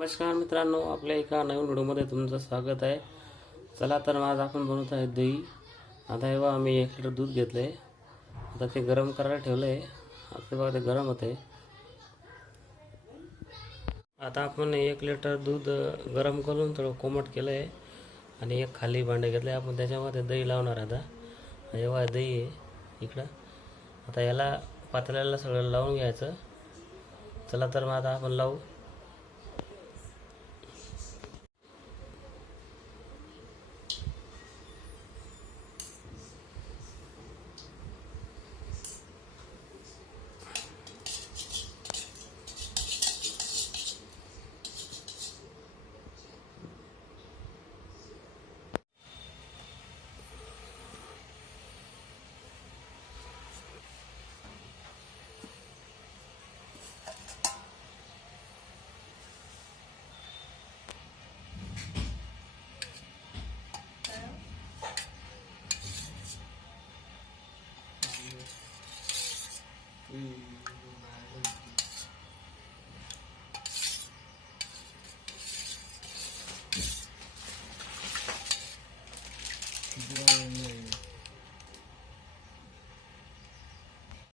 नमस्कार मित्रांनो, आपल्या एका नवीन व्हिडिओमध्ये तुमचं स्वागत आहे. चला तर आज आपण बनवत आहे दही. आता हे बघा, आम्ही 1 लिटर दूध घेतलं आहे. आता ते गरम करायला ठेवलं आहे. आता बघा ते गरम होतं आहे. आता आपण 1 लिटर दूध गरम करून थोडं कोमट केलं आहे आणि एक खाली भांडे घेतलं आहे. आपण त्याच्यामध्ये दही लावणार. आता हे बघा दही आहे इकडं. आता याला पातेल्याला सगळं लावून घ्यायचं. चला तर मग आता आपण लावू.